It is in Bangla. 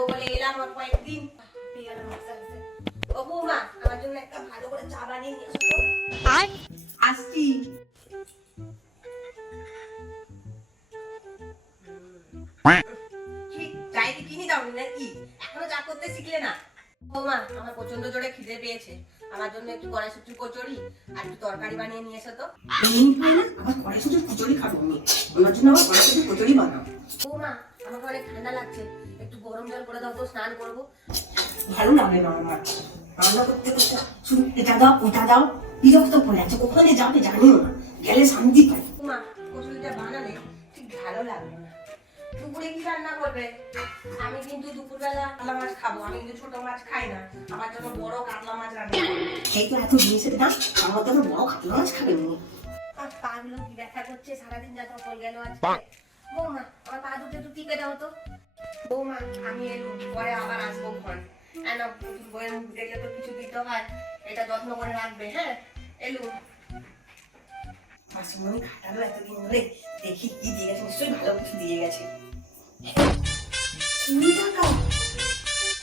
থাকবো বলে এলাম আর কয়েকদিন। ও বৌমা, আমার জন্য একটা ভালো করে চা বানিয়ে নিয়ে এসো তো। আসছি। ঠিক চাইতে কিনি দাওনি নাকি? এখনো চা করতে শিখলে না? বৌমা, আমার প্রচন্ড জোরে খিদে পেয়েছে, আমার জন্য একটু কড়াইশুঁটির কচুরি আর একটু তরকারি বানিয়ে নিয়ে এসো তো। আবার কড়াইশুঁটির কচুরি খাবো আমি, আমার জন্য আবার কড়াইশুঁটির কচুরি বানাও। বৌমা, আমাকে অনেক ঠান্ডা লাগছে, একটু গরম জল করে দাও তো, স্নান করবো। ভালো লাগে না আমার রান্না করতে করতে শুধু এটা দাও ওটা দাও, বিরক্ত পড়ে আছে। ওখানে যাবে জানিও না, গেলে শান্তি পাই। বৌমা, কচুরিটা বানালে ঠিক ভালো লাগবে না। দুপুরে কি রান্না করবে? আমি কিন্তু দুপুরবেলা কাতলা মাছ খাবো, আমি কিন্তু ছোট মাছ খাই না, আমার জন্য বড় কাতলা মাছ রান্না করবে। এই তো এত জিনিসের দাম, আমার তো বড় কাতলা মাছ খাবে নি। আর পাগুলো কি ব্যথা করছে, সারাদিন যা তকল গেল আজকে। বৌমা, আমার পা দুটো একটু টিপে দাও তো। বৌমা, আমি এলুম, পরে আবার আসবো ঘর। না, পুতুল বইয়ের মুখ দেখলে তো কিছু দিতে হয়, এটা যত্ন করে রাখবে। হ্যাঁ, এলুম। মাসিমণি খাটালো এতদিন ধরে, দেখি কি দিয়ে গেছে, নিশ্চয়ই ভালো কিছু দিয়ে গেছে। 20 টাকা